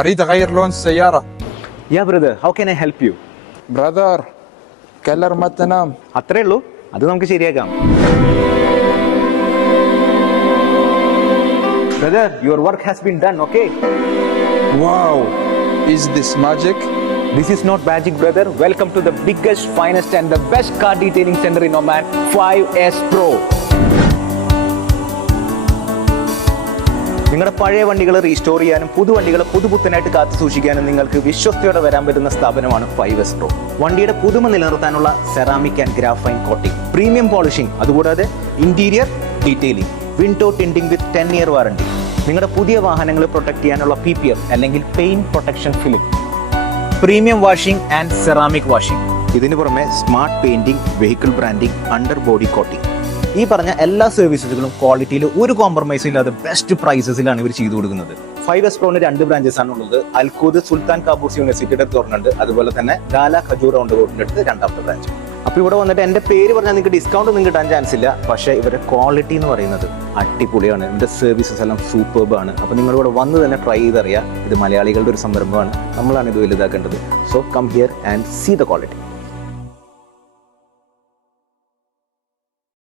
أريد أغير لون السيارة. Yeah, brother. How can I help you? Brother, كلر ما تنام. അത്രേ ഉള്ളൂ, അത് നമുക്ക് ശരിയാക്കാം. Brother, your work has been done, okay? Wow, is this magic? This is not magic, brother. Welcome to the biggest, finest and the best car detailing center in Oman, 5S Pro. നിങ്ങളുടെ പഴയ വണ്ടികൾ restore ചെയ്യാനും പുതുവണ്ടികൾ പുതുപുത്തനായിട്ട് കാത്തു സൂക്ഷിക്കാനും നിങ്ങൾക്ക് വിശ്വസ്തയോടെ വരാൻ പറ്റുന്ന സ്ഥാപനമാണ് 5S Pro. വണ്ടിയുടെ പുതുമ നിലനിർത്താനുള്ള ceramic and graphene coating, premium polishing, അതുകൂടാതെ ഇന്റീരിയർ ഡീറ്റെയിലിംഗ്, വിൻഡോ ടിൻറ്റിംഗ് വിത്ത് 10-year വാറണ്ടി, നിങ്ങളുടെ പുതിയ വാഹനങ്ങൾ പ്രൊട്ടക്ട് ചെയ്യാനുള്ള PPF അല്ലെങ്കിൽ paint protection film, premium washing and ceramic washing, ഇതിനു പുറമെ smart painting, vehicle branding, under body coating. ഈ പറഞ്ഞ എല്ലാ സർവീസുകളും ക്വാളിറ്റിയിൽ ഒരു കോംപ്രമൈസും ഇല്ലാതെ ബെസ്റ്റ് പ്രൈസസിലാണ് ഇവർ ചെയ്തു കൊടുക്കുന്നത്. 5S Proന് 2 ബ്രാഞ്ചസ് ആണ് ഉള്ളത്. അൽഖൂദ് സുൽത്താൻ കാബൂസ് യൂണിവേഴ്സിറ്റിയുടെ തുറന്നുണ്ട്, അതുപോലെ തന്നെ ഗാല ഖജൂർ റൗണ്ട് റോഡിന്റെ അടുത്ത് 2ാമത്തെ ബ്രാഞ്ച്. അപ്പോൾ ഇവിടെ വന്നിട്ട് എൻ്റെ പേര് പറഞ്ഞാൽ നിങ്ങൾക്ക് ഡിസ്കൗണ്ട് ഒന്നും കിട്ടാൻ ചാൻസ് ഇല്ല. പക്ഷേ ഇവരുടെ ക്വാളിറ്റി എന്ന് പറയുന്നത് അടിപൊളിയാണ്. ഇതിൻ്റെ സർവീസസ് എല്ലാം സൂപ്പർബാണ്. അപ്പോൾ നിങ്ങളിവിടെ വന്ന് തന്നെ ട്രൈ ചെയ്തറിയാം. ഇത് മലയാളികളുടെ ഒരു സംരംഭമാണ്, നമ്മളാണ് ഇത് വലുതാക്കേണ്ടത്. So come here and see the quality.